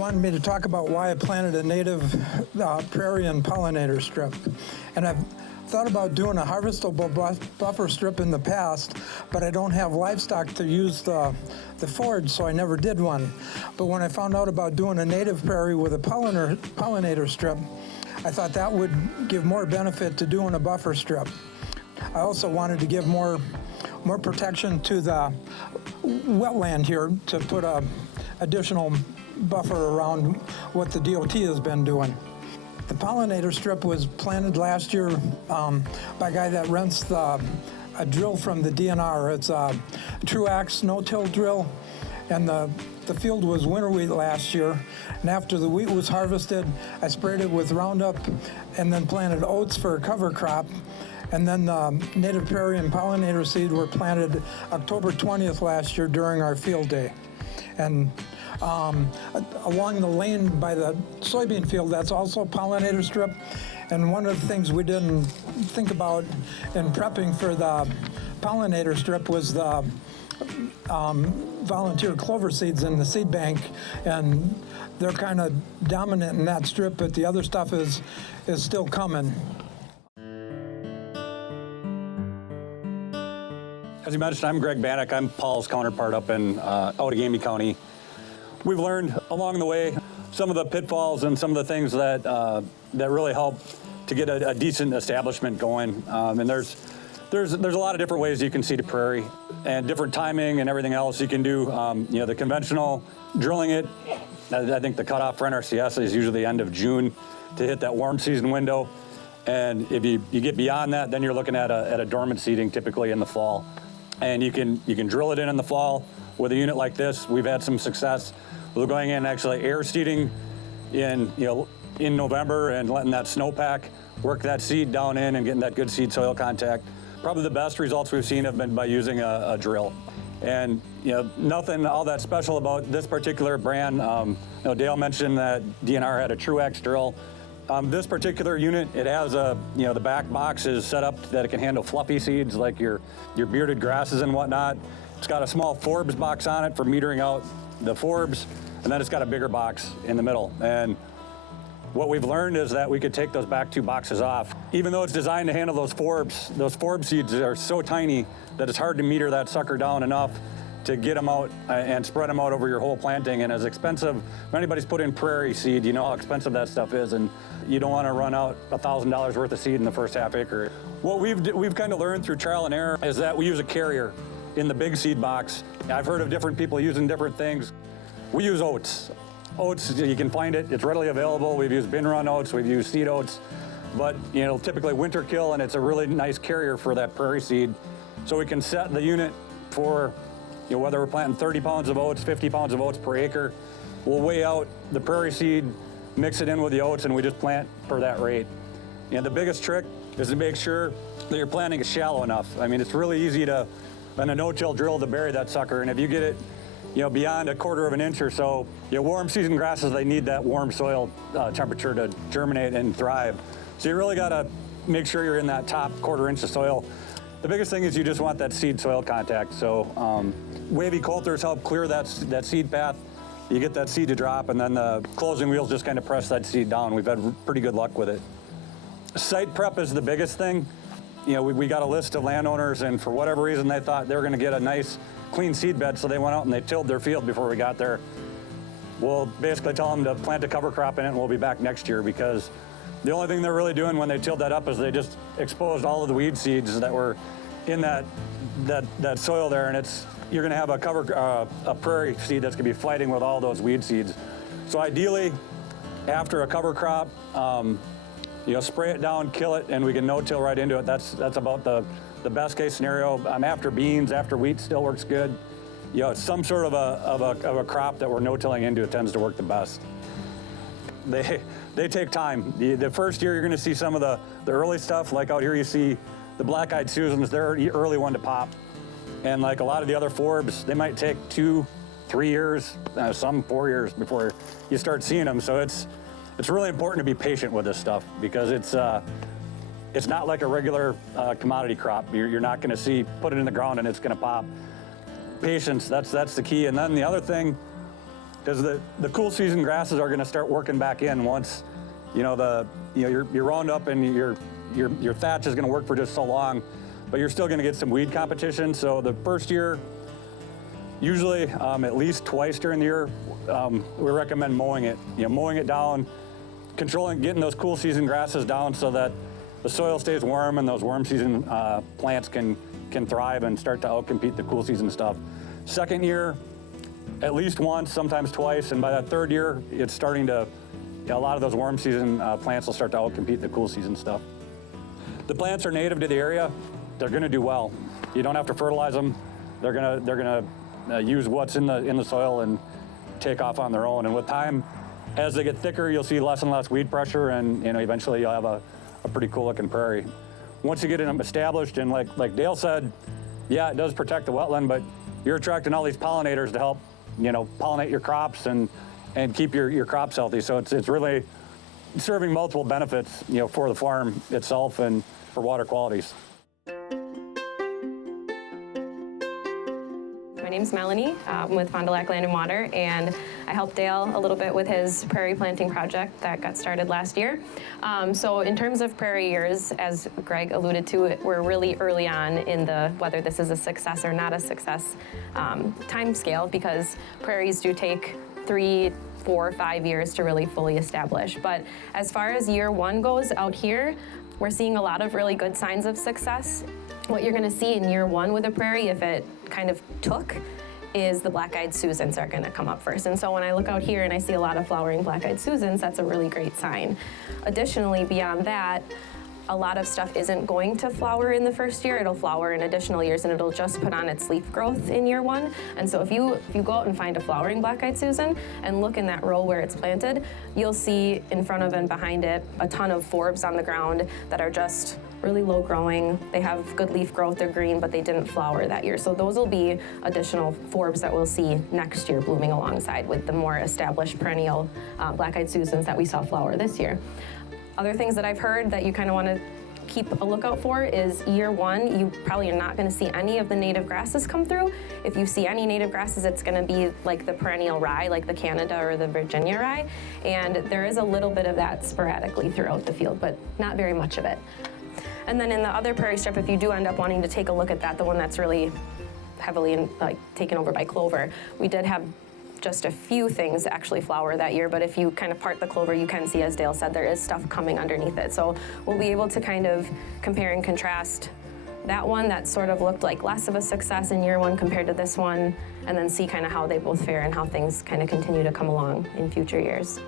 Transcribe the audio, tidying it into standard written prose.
wanted me to talk about why I planted a native prairie and pollinator strip. And I've thought about doing a harvestable buffer strip in the past, but I don't have livestock to use the forage, so I never did one. But when I found out about doing a native prairie with a pollinator strip, I thought that would give more benefit to doing a buffer strip. I also wanted to give more protection to the wetland here to put a additional buffer around what the DOT has been doing. The pollinator strip was planted last year by a guy that rents a drill from the DNR. It's a Truax no-till drill, and the field was winter wheat last year. And after the wheat was harvested, I sprayed it with Roundup and then planted oats for a cover crop. And then the native prairie and pollinator seed were planted October 20th last year during our field day. And along the lane by the soybean field, that's also a pollinator strip. And one of the things we didn't think about in prepping for the pollinator strip was the volunteer clover seeds in the seed bank. And they're kind of dominant in that strip, but the other stuff is still coming. As you mentioned, I'm Greg Bannock. I'm Paul's counterpart up in Outagamie County. We've learned along the way some of the pitfalls and some of the things that really help to get a decent establishment going. And there's a lot of different ways you can seed a prairie and different timing and everything else you can do. The conventional drilling it. I think the cutoff for NRCS is usually the end of June to hit that warm season window. And if you get beyond that, then you're looking at a dormant seeding typically in the fall. And you can drill it in the fall with a unit like this. We've had some success. We're going in actually air seeding in November and letting that snowpack work that seed down in and getting that good seed soil contact. Probably the best results we've seen have been by using a drill. And nothing all that special about this particular brand. Dale mentioned that DNR had a Truax drill. This particular unit, it has the back box is set up that it can handle fluffy seeds like your bearded grasses and whatnot. It's got a small forbs box on it for metering out the forbs, and then it's got a bigger box in the middle. And what we've learned is that we could take those back two boxes off. Even though it's designed to handle those forb seeds are so tiny that it's hard to meter that sucker down enough to get them out and spread them out over your whole planting. And as expensive, if anybody's put in prairie seed, you know how expensive that stuff is, and you don't want to run out $1,000 worth of seed in the first half acre. What we've kind of learned through trial and error is that we use a carrier in the big seed box. I've heard of different people using different things. We use oats. Oats, you can find it, it's readily available. We've used bin run oats, we've used seed oats, but typically winter kill, and it's a really nice carrier for that prairie seed. So we can set the unit for whether we're planting 30 pounds of oats, 50 pounds of oats per acre. We'll weigh out the prairie seed, mix it in with the oats, and we just plant per that rate. The biggest trick is to make sure that your planting is shallow enough. I mean, it's really easy to, on a no-till drill, to bury that sucker, and if you get it beyond a quarter of an inch or so, warm season grasses, they need that warm soil temperature to germinate and thrive. So you really gotta make sure you're in that top quarter inch of soil. The biggest thing is you just want that seed soil contact. So wavy coulters help clear that seed path. You get that seed to drop, and then the closing wheels just kind of press that seed down. We've had pretty good luck with it. Site prep is the biggest thing. We got a list of landowners, and for whatever reason they thought they were gonna get a nice clean seed bed, so they went out and they tilled their field before we got there. We'll basically tell them to plant a cover crop in it, and we'll be back next year, because the only thing they're really doing when they tilled that up is they just exposed all of the weed seeds that were in that soil there, and you're going to have a prairie seed that's going to be fighting with all those weed seeds. So ideally, after a cover crop, spray it down, kill it, and we can no-till right into it. That's about the best case scenario. After beans, after wheat still works good. Some sort of a crop that we're no-tilling into, it tends to work the best. They take time. The first year you're going to see some of the early stuff, like out here you see the black-eyed Susans. They're the early one to pop. And like a lot of the other forbs, they might take 2-3 years, some 4 years before you start seeing them. So it's really important to be patient with this stuff, because it's not like a regular commodity crop. You're not going to put it in the ground and it's going to pop. Patience, that's the key. And then the other thing because the cool season grasses are going to start working back in once, your Roundup and your thatch is going to work for just so long, but you're still going to get some weed competition. So the first year, usually at least twice during the year, we recommend mowing it. Mowing it down, getting those cool season grasses down so that the soil stays warm and those warm season plants can thrive and start to outcompete the cool season stuff. Second year, at least once, sometimes twice, and by that third year, it's starting to, a lot of those warm season plants will start to outcompete the cool season stuff. The plants are native to the area. They're going to do well. You don't have to fertilize them. They're going to use what's in the soil and take off on their own. And with time, as they get thicker, you'll see less and less weed pressure, and eventually you'll have a pretty cool looking prairie. Once you get them established, and like Dale said, yeah, it does protect the wetland, but you're attracting all these pollinators to help pollinate your crops and keep your crops healthy. So it's really serving multiple benefits for the farm itself and for water qualities. My name's Melanie. I'm with Fond du Lac Land and Water, and I helped Dale a little bit with his prairie planting project that got started last year. So in terms of prairie years, as Greg alluded to, we're really early on in whether this is a success or not a success time scale, because prairies do take 3, 4, 5 years to really fully establish. But as far as year 1 goes out here, we're seeing a lot of really good signs of success. What you're going to see in year 1 with a prairie, if it kind of took, is the black-eyed Susans are going to come up first. And so when I look out here and I see a lot of flowering black-eyed Susans, that's a really great sign. Additionally, beyond that, a lot of stuff isn't going to flower in the first year. It'll flower in additional years, and it'll just put on its leaf growth in year 1. And so if you go out and find a flowering black-eyed Susan and look in that row where it's planted, you'll see in front of and behind it a ton of forbs on the ground that are just really low growing. They have good leaf growth, they're green, but they didn't flower that year. So those will be additional forbs that we'll see next year blooming alongside with the more established perennial black-eyed Susans that we saw flower this year. Other things that I've heard that you kind of want to keep a lookout for is year 1, you probably are not going to see any of the native grasses come through. If you see any native grasses, it's going to be like the perennial rye, like the Canada or the Virginia rye. And there is a little bit of that sporadically throughout the field, but not very much of it. And then in the other prairie strip, if you do end up wanting to take a look at that, the one that's really heavily taken over by clover, we did have just a few things actually flower that year, but if you kind of part the clover, you can see, as Dale said, there is stuff coming underneath it. So we'll be able to kind of compare and contrast that one that sort of looked like less of a success in year 1 compared to this one, and then see kind of how they both fare and how things kind of continue to come along in future years.